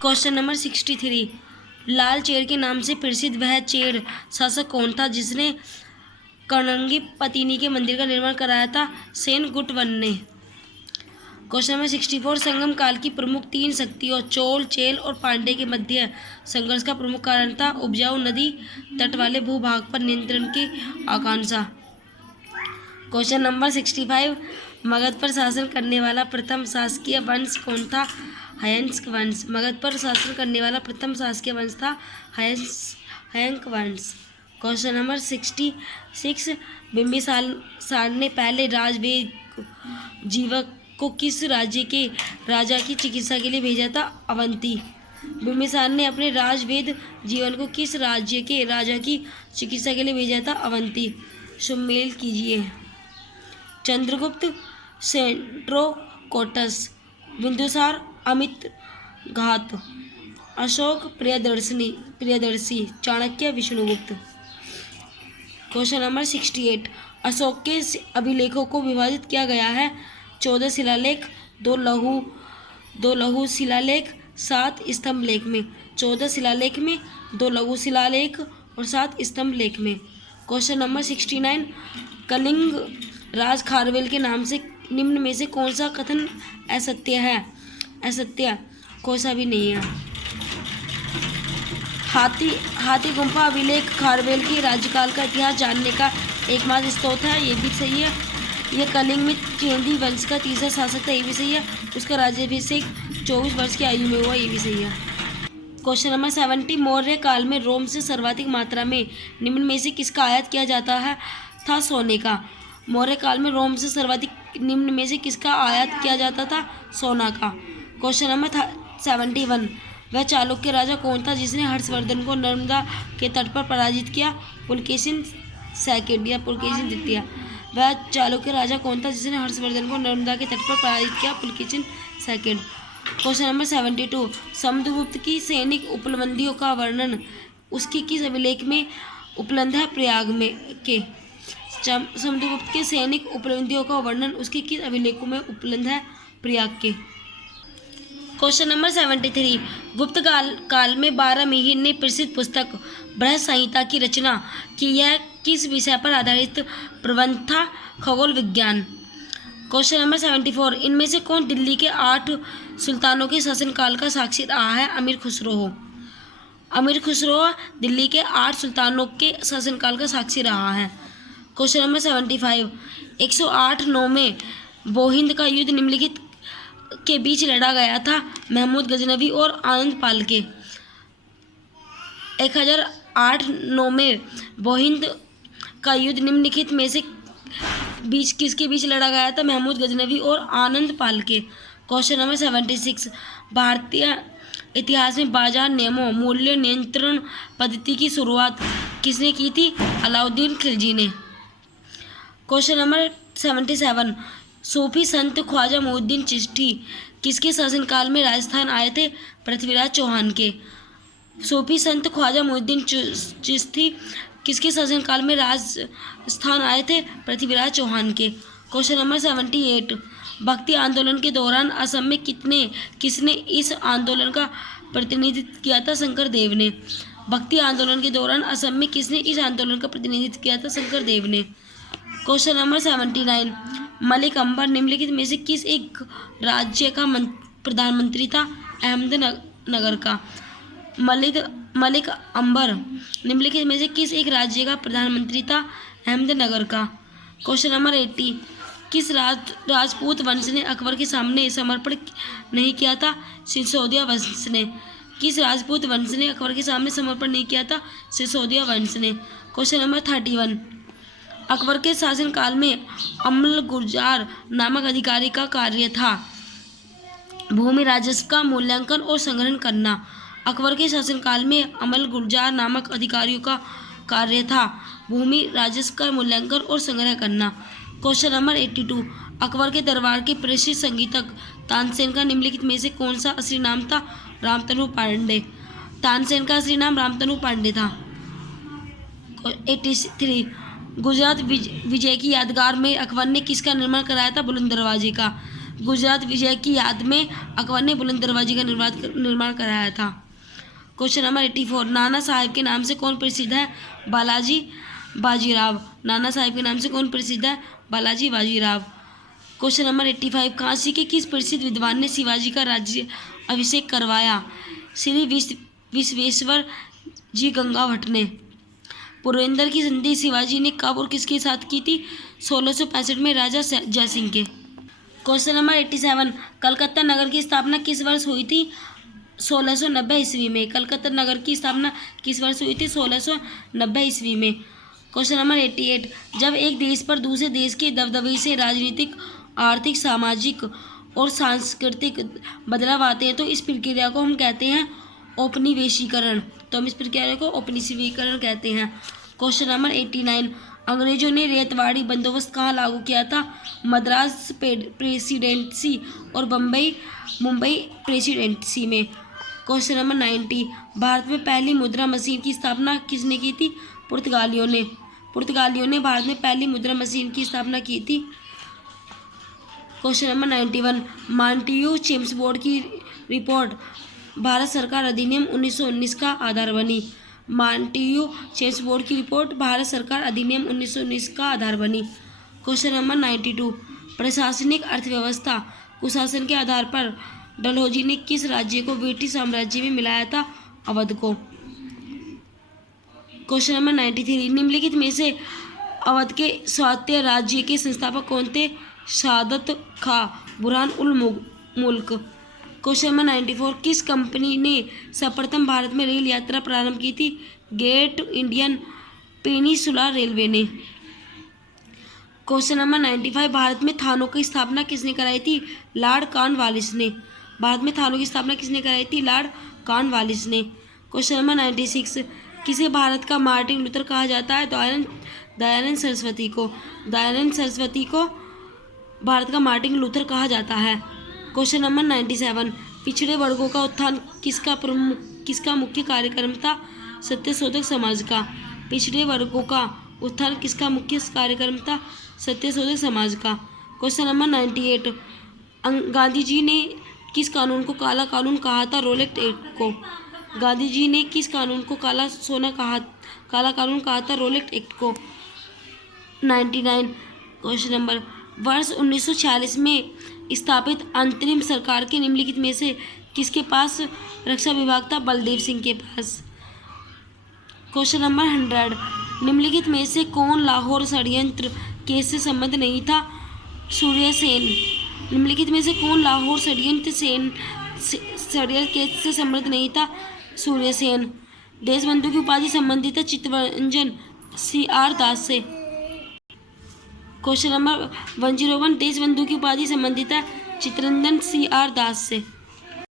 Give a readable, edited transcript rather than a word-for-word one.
Question number 63, लाल chair के नाम से प्रसिद्ध वह चेर शासक कौन था जिसने कर्णंगी पतिनी के मंदिर का निर्माण कराया था? सेनगुप्त वन ने। क्वेश्चन नंबर 64, संगम काल की प्रमुख तीन शक्तियों चोल, चेल और पांड्य के मध्य संघर्ष का प्रमुख कारण था उपजाऊ नदी तट वाले भूभाग पर नियंत्रण की आकांक्षा। क्वेश्चन नंबर 65, मगध पर शासन करने वाला प्रथम शासकीय वंश कौन था? हयंक वंश। मगध पर शासन करने वाला प्रथम शासकीय वंश था हयंक वंश। क्वेश्चन नंबर 66, बिंबिसार ने पहले राजवेद जीवक को किस राज्य के राजा की चिकित्सा के लिए भेजा था? अवंती। बिंबिसार ने अपने राजवेद जीवन को किस राज्य के राजा की चिकित्सा के लिए भेजा था? अवंती। सुमेल कीजिए। चंद्रगुप्त, सेंट्रोकोटस, बिंदुसार, अमित घात, अशोक प्रियदर्शी, चाणक्य, विष्णुगुप्त। क्वेश्चन नंबर 68, अशोक के अभिलेखों को विभाजित किया गया है 14 शिलालेख, 2 लघु शिलालेख, 7 स्तंभ लेख में। 14 शिलालेख में, 2 लघु शिलालेख और 7 स्तंभ लेख में। क्वेश्चन नंबर 69, कलिंग राज खारवेल के नाम से निम्न में से कौन सा कथन असत्य है? असत्य कोई सा भी नहीं है। हाथी गुम्फा अभिलेख खारवेल की राज्यकाल का इतिहास जानने का एकमात्र स्रोत है, ये भी सही है। यह कलिंग में चेदी वंश का तीसरा शासक था, ये भी सही है। उसका राज्याभिषेक 24 वर्ष की आयु में हुआ, ये भी सही है। क्वेश्चन नंबर 70, मौर्य काल में रोम से सर्वाधिक मात्रा में निम्न में से किसका आयात किया जाता है? था सोने का। मौर्य काल में रोम से सर्वाधिक निम्न में से किसका आयात किया जाता था? सोना का। क्वेश्चन नंबर 71, वह चालुक्य राजा कौन था जिसने हर्षवर्धन को नर्मदा के तट पर पराजित किया? पुलकेशिन सेकंड या पुलकेशिन द्वितीय। वह चालुक्य राजा कौन था जिसने हर्षवर्धन को नर्मदा के तट पर पराजित किया? Pulakeshin second. Question number 72, Samudragupta की सैनिक उपलब्धियों का वर्णन उसकी किस अभिलेख में उपलब्ध है? प्रयाग में के। समुद्रगुप्त के सैनिक उपलब्धियों का वर्णन उसके किस अभिलेखों में उपलब्ध है? प्रयाग के। क्वेश्चन नंबर 73, गुप्त काल में बारहमीर ने प्रसिद्ध पुस्तक बृहद संहिता की रचना की। यह किस विषय पर आधारित प्रबंध था? खगोल विज्ञान। क्वेश्चन नंबर 74, इनमें से कौन दिल्ली के 8 सुल्तानों के शासनकाल का साक्षी रहा है? अमीर खुसरो। अमीर खुसरो दिल्ली के 8 सुल्तानों के शासनकाल का साक्षी रहा है। क्वेश्चन नंबर 75, 108-9 में बोहिंद का युद्ध निम्नलिखित के बीच लड़ा गया था? महमूद गजनवी और आनंद पाल के। 1008-9 में बोहिंद का युद्ध निम्नलिखित में से किसके बीच लड़ा गया था? महमूद गजनवी और आनंद पाल के। क्वेश्चन नंबर 76, भारतीय इतिहास में बाजार नियमों मूल्य नियंत्रण पद्धति की शुरुआत किसने की थी? अलाउद्दीन खिलजी ने। क्वेश्चन नंबर 77, सूफी संत ख्वाजा मोहिउद्दीन चिश्ती किसके शासनकाल में राजस्थान आए थे? पृथ्वीराज चौहान के। सूफी संत ख्वाजा मोहिउद्दीन चिश्ती किसके शासनकाल में राजस्थान आए थे? पृथ्वीराज चौहान के। क्वेश्चन नंबर 78, भक्ति आंदोलन के दौरान असम में किसने इस आंदोलन का प्रतिनिधित्व किया था? शंकर देव ने। भक्ति आंदोलन के दौरान असम में किसने इस आंदोलन का प्रतिनिधित्व किया था? शंकर देव ने। क्वेश्चन नंबर 79, मलिक अंबर निम्नलिखित में से किस एक राज्य का प्रधानमंत्री था? अहमदनगर का। मलिक अंबर निम्नलिखित में से किस एक राज्य का प्रधानमंत्री था? अहमदनगर का। क्वेश्चन नंबर 80, किस राजपूत वंश ने अकबर के सामने समर्पण नहीं किया था? सिसोदिया वंश ने। किस राजपूत वंश ने अकबर के सामने समर्पण नहीं किया था? सिसोदिया वंश ने। क्वेश्चन नंबर 31, अकबर के शासनकाल में अमल गुर्जार नामक अधिकारी का कार्य था भूमि राजस्व का मूल्यांकन और संग्रहण करना। अकबर के शासनकाल में अमल गुर्जार नामक अधिकारियों का कार्य था भूमि राजस्व का मूल्यांकन और संग्रह करना। क्वेश्चन नंबर 82, अकबर के दरबार के प्रसिद्ध संगीतक तानसेन का निम्नलिखित में से कौन सा असली नाम था? रामतनु पांडे। तानसेन का असली नाम रामतनु पांडे था। 83, गुजरात विजय की यादगार में अकबर ने किसका निर्माण कराया था? बुलंद दरवाजे का। गुजरात विजय की याद में अकबर ने बुलंद दरवाजे का निर्माण कराया था। क्वेश्चन नंबर 84, नाना साहेब के नाम से कौन प्रसिद्ध है? बालाजी बाजीराव। नाना साहेब के नाम से कौन प्रसिद्ध है? बालाजी बाजीराव। क्वेश्चन नंबर 85, काशी के किस प्रसिद्ध विद्वान ने शिवाजी का राज्य अभिषेक करवाया? श्री विश्वेश्वर जी गंगावट ने। पुरंदर की संधि शिवाजी ने कब और किसके साथ की थी? 1665 में राजा जयसिंह के। क्वेश्चन नंबर 87, कलकत्ता नगर की स्थापना किस वर्ष हुई थी? 1690 ईस्वी में। कलकत्ता नगर की स्थापना किस वर्ष हुई थी? 1690 ईस्वी में। क्वेश्चन नंबर 88, जब एक देश पर दूसरे देश के दबदबे से राजनीतिक, आर्थिक, सामाजिक और सांस्कृतिक बदलाव आते हैं तो इस प्रक्रिया को हम कहते हैं औपनिवेशीकरण। तो हम इस प्रक्रिया को औपनिवेशीकरण कहते हैं। क्वेश्चन नंबर 89, अंग्रेजों ने रेतवाड़ी बंदोबस्त कहाँ लागू किया था? मद्रास प्रेसिडेंसी और मुंबई प्रेसिडेंसी में। क्वेश्चन नंबर 90, भारत में पहली मुद्रा मशीन की स्थापना किसने की थी? पुर्तगालियों ने। पुर्तगालियों ने भारत में पहली मुद्रा मशीन की स्थापना की थी। क्वेश्चन नंबर 91, मांटेग्यू चेम्सफोर्ड की रिपोर्ट भारत सरकार अधिनियम 1919 का आधार बनी। मांटेग्यू चेम्सफोर्ड की रिपोर्ट भारत सरकार अधिनियम 1919 का आधार बनी। क्वेश्चन नंबर 92, प्रशासनिक अर्थव्यवस्था कुशासन के आधार पर डलहौजी ने किस राज्य को ब्रिटिश साम्राज्य में मिलाया था? अवध को। क्वेश्चन नंबर 93, निम्नलिखित में से अवध के स्वायत्त राज्य के संस्थापक कौन थे? सादत खां, बुरहान उल मुल्क। क्वेश्चन नंबर 94, किस कंपनी ने सर्वप्रथम भारत में रेल यात्रा प्रारंभ की थी? ग्रेट इंडियन पेनिसुलर रेलवे ने। क्वेश्चन नंबर 95, भारत में थानों की स्थापना किसने कराई थी? लॉर्ड कॉर्नवालिस ने। भारत में थानों की स्थापना किसने कराई थी? लॉर्ड कॉर्नवालिस ने। क्वेश्चन नंबर 96, किसे भारत का मार्टिन लूथर कहा जाता है? दयानंद सरस्वती को। दयानंद सरस्वती को भारत का मार्टिन लूथर कहा जाता है। क्वेश्चन नंबर 97, पिछड़े वर्गों का उत्थान किसका मुख्य कार्यक्रम था? सत्यशोधक समाज का। पिछड़े वर्गों का उत्थान किसका मुख्य कार्यक्रम था? सत्यशोधक समाज का। क्वेश्चन नंबर 98, गांधी जी ने किस कानून को काला कानून कहा था? रोलेट एक्ट को। गांधी जी ने किस कानून को काला कानून कहा था? रोलेट एक्ट को। 99 क्वेश्चन नंबर, वर्ष 1946 में स्थापित अंतरिम सरकार के निम्नलिखित में से किसके पास रक्षा विभाग था? बलदेव सिंह के पास। क्वेश्चन नंबर 100, निम्नलिखित में से कौन लाहौर षड्यंत्र केस से संबंध नहीं था? सूर्य सेन। निम्नलिखित में से कौन लाहौर षड्यंत्र केस से संबंध नहीं था? सूर्य सेन। देशबंधु की उपाधि संबंधित है चित्तरंजन CR दास से। क्वेश्चन नंबर 101, देशबंधु की उपाधि संबंधित है चित्तरंजन CR दास से।